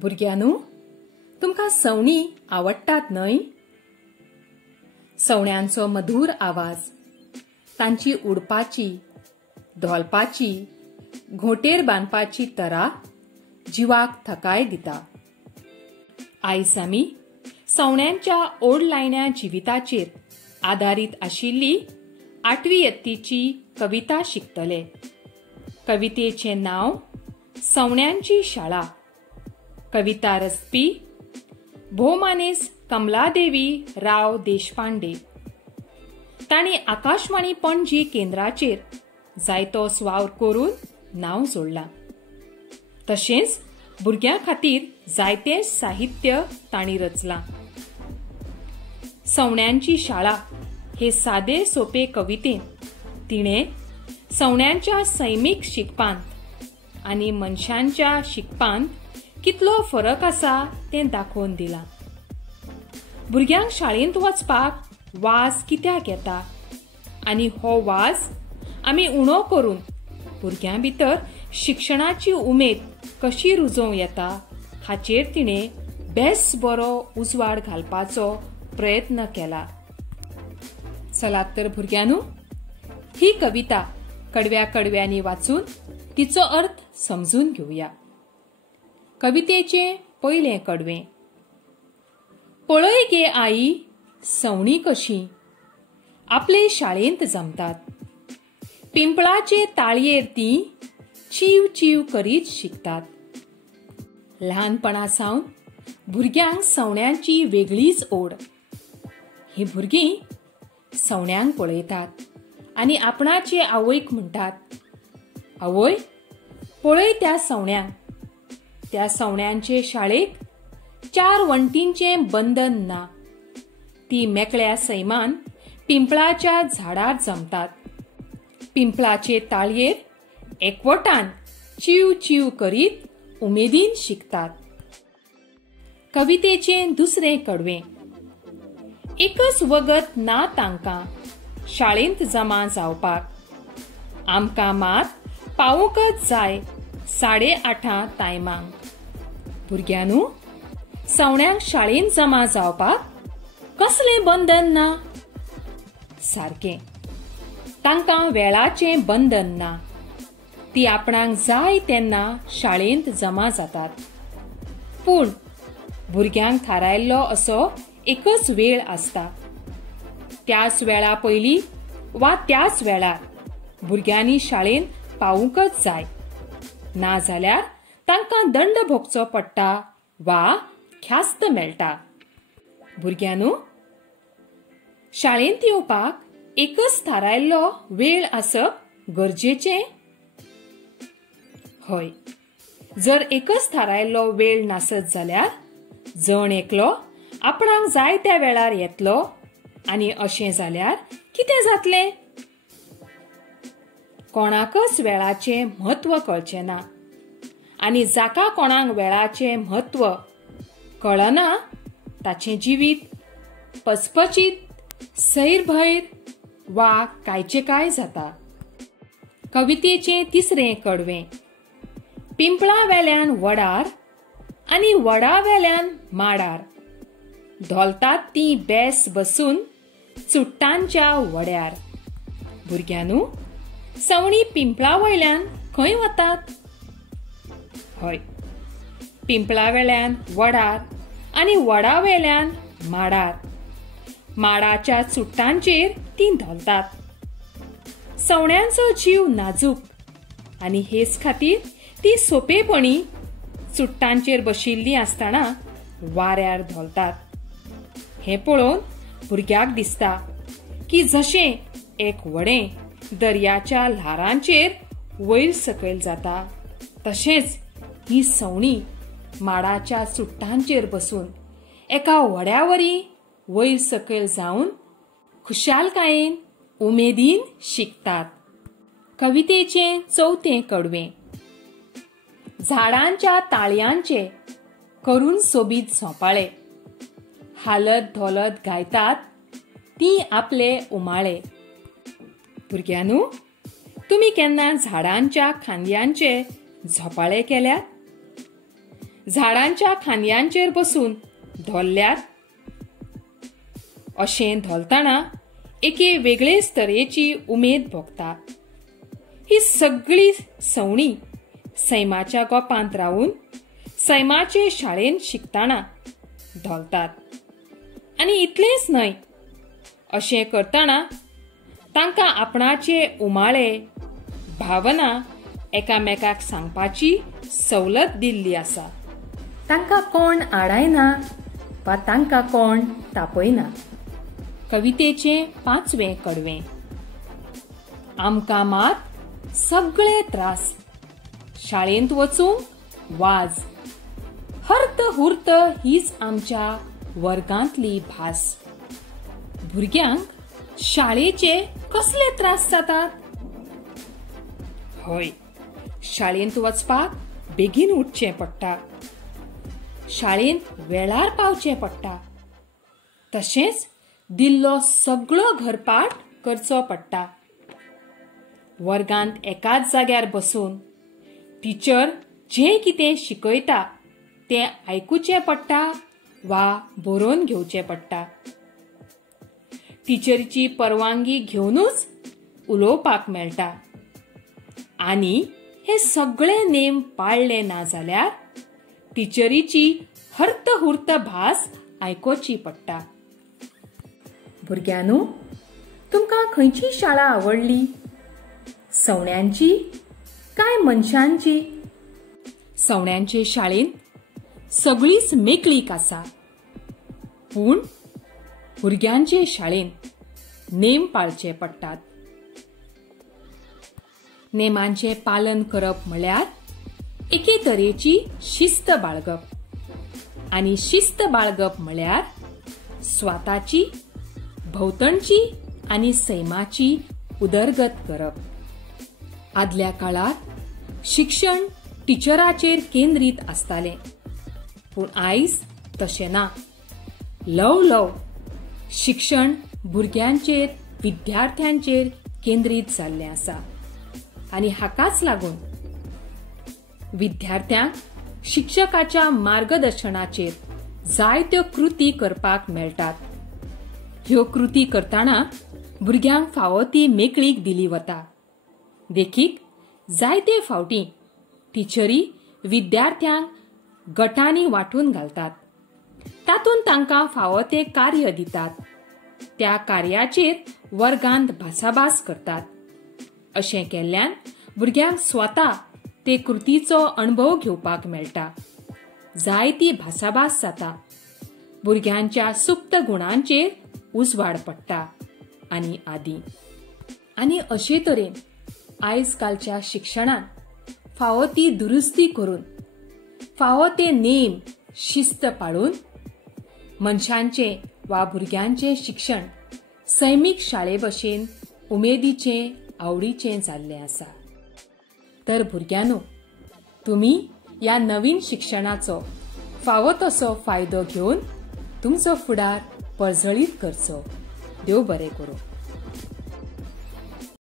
भुरग्यांनो, तुमकां सवणी आवडटात न्हय? सवण्यांचो मधुर आवाज, तांची उडपाची, धोलपाची, घोंटेर बांदपाची तरा जिवाक थकाय दिता. आयज आमी सवण्यांच्या ओडलायण्या जिविताचेर आदारीत आशिल्ली 8वी यत्तेची कविता शिकतले. कवितेचे नाव सवण्यांची शाळा. कविता रचपी भोवमानेस कमलादेवी राव देशपांडे. ताणी आकाशवाणी पणजी केंद्राचेर जायतो स्वावर करून नाव जोडला. तशेंच भुरग्यां खातीर जायते साहित्य ताणी रचलां. सवण्यांची शाळा हे सादे सोपे कवितेन तिणें सवण्यांच्या सैमीक शिकपांत आनी मनशांच्या शिकपांत कितलो फरक आसा तें दाखोवन दिलां. भुरग्यांक शाळेंत वचपाक वाज कित्याक येता आनी हो वाज आमी उणो करून भुरग्यां भितर शिक्षणाची उमेद कशी रुजोवं येता हाचेर तिणें बेस बरो उजवाड घालपाचो प्रयत्न केला. चलात तर भुरग्यांनो, ही कविता कडव्या कडव्यांनी वाचून तिचो अर्थ समजून घेवया. कवितेचें पयलें कडवें. पळय गे आई सवणी कशी आपले शाळेंत जमतात. पिंपळाचे ताळयेर तीं चीव चीव करीत शिकतात. ल्हानपणासावन भुरग्यांक सवण्यांची वेगळीच ओढ. ही भुरगीं सवण्यांक पळयतात आनी आपणाचे आवयक म्हणटात, आवय पळय त्या सवण्यांक. त्या सवण्यांचे शाळेक 4 वण्टींचें बंधन ना. ती मेकळ्या सैमान पिंपळाच्या झाडार जमतात. पिंपळाचे ताळयेर एकवटान चीव चीव करीत उमेदीन शिकतात. कवितेचें दुसरें कडवें. एकच वगत ना तांकां शाळेंत जमा जावपाक. आमकां मात पावूंकच जाय 8:30 टायमांक. भुरग्यांनो, सवण्यांक शाळेंत जमा जावपाक कसलें बंधन ना? सारकें, तांकां वेळाचें बंधन ना. ती आपणाक जाय तेन्ना शाळेंत जमा जातात. पूण भुरग्यांक थारायल्लो असो एकच वेळ आसता. त्याच वेळा पयलीं वा त्याच वेळार भुरग्यांनी शाळेंत पावूंकच जाय. ना जाल्यार तांकां दंड भोगचो पडटा वा ख्यास्त मेळटा. भुरग्यांनो, शाळेंत येवपाक एकच थारायल्लो वेळ आसप गरजेचें? हय, जर एकच थारायल्लो वेळ नासत जाल्यार जण एकलो आपणाक जाय त्या वेळार येतलो आनी अशें जाल्यार कितें जातलें? कोणाकच वेळाचें म्हत्व कळचें ना आनी जाका कोणाक वेळाचें म्हत्व कळना ताचें जिवीत पचपचीत, सैरभैर वा कांयचे काय जाता. कवितेचें तिसरें कडवें. पिंपळा वेल्यान वडार आनी वडा वेल्यान माडार धोलतात तीं बेस बसून चुट्टांच्या वड्यार. भुरग्यांनो, सवणी पिंपळा वयल्यान खंय वतात? हय, पिंपळा वेल्यान वडार आनी वडा वेल्यान माडार. माडाच्या चुट्टांचेर तीं धोलतात. सवण्यांचो जीव नाजूक आनी हेच खातीर ती सोपेपणी चुट्टांचेर बशिल्लीं आसतना वाऱ्यार धोलतात. हें पळोवन भुरग्याक दिसता की जशें एक व्हडें दर्याच्या ल्हारांचेर वयर सकयल जाता, तशेंच ही सवणी माडाच्या चुट्टांचेर बसून एका व्हड्यावरी वयर सकयल जावन खुशालकायेन उमेदीन शिकतात. कवितेचें चवथें कडवें. झाडांच्या ताळयांचे करून सोबीत झोपाळे हालत धोलत गायतात तीं आपले उमाळे. भुरग्यांनो, तुमी केन्ना झाडांच्या खांद्यांचे झोपाळे केल्यात? झाडांच्या खांद्यांचेर बसून धोल्ल्यात. अशें धोलतना एके वेगळेच तरेची उमेद भोगता. ही सगळी सवणी सैमाच्या गोपांत रावून सैमाचे शाळेंत शिकताना धोलतात. आनी इतलेंच न्हय, अशें करतना तांकां आपणाचे उमाळे भावना एकामेकाक सांगपाची सवलत दिल्ली आसा. तांकां कोण आडायना वा तांकां कोण तापयना. कवितेचें 5वें कडवें. आमकां मात सगळे त्रास, शाळेंत वचूंक वाज, हर्त हुर्त हीच आमच्या वर्गांतली भास. भुरग्यांक शाळेचे कसले त्रास जातात? हय, शाळेंत वचपाक बेगीन उठचें पडटा, शाळेंत वेळार पावचें पडटा, तशेंच दिल्लो सगळो घरपाठ करचो पडटा. वर्गांत एकाच जाग्यार बसून टीचर जें कितें शिकयता तें आयकुचें पडटा वा बरोवन घेवचें पडटा. टीचरीची परवानगी घेवनूच उलोवपाक मेळटा. आनी हे सगळे नेम पाळले ना जाल्यार टीचरीची हर्त हुर्त भास आयकोची पडटा. भुरग्यांनो, तुमकां खंयची शाळा आवडली? सवण्यांची काय मनशांची? सवण्यांचे शाळेंत सगळीच मेकळीक आसा, पूण भुरग्यांचे शाळेंत नेम पाळचे पडटात. नेमांचे पालन करप म्हळ्यार एके तरेची शिस्त बाळगप, आनी शिस्त बाळगप म्हळ्यार स्वताची, भोवतणची आनी सैमाची उदरगत करप. आदल्या काळार शिक्षण टिचराचेर केंद्रीत आसतालें, पूण आयज तशें ना. ल्हव शिक्षण भुरग्यांचेर, विद्यार्थ्यांचेर केंद्रीत जाल्लें आसा. आनी हाकाच लागून विद्यार्थ्यांक शिक्षकाच्या मार्गदर्शनाचेर जायत्यो कृती करपाक मेळटात. ह्यो कृती करतना भुरग्यांक फावो ती मेकळीक दिली वता. देखीक जायते फावटी टिचरी विद्यार्थ्यांक गटांनी वांटून घालतात. तातूंत तांकां फावो तें कार्य दितात. त्या कार्याचेर वर्गांत भासाभास करतात. अशें केल्ल्यान भुरग्यांक स्वता ते कृतीचो अणभव घेवपाक मेळटा. जायती भासाभास जाता. भुरग्यांच्या सुप्त गुणांचेर उजवाड पडटा आनी आदी. आनी अशे तरेन आयज कालच्या शिक्षणांत फावो ती दुरुस्ती करून, फावो ते नेम शिस्त पाळून मनशांचे वा भुरग्यांचे शिक्षण सैमीक शाळे भशेन उमेदीचें, आवडीचें जाल्लें आसा. तर भुरग्यांनो, तुमी ह्या नवीन शिक्षणाचो फावो तसो फायदो घेवन तुमचो फुडार परजळीत करचो. देव बरें करूं.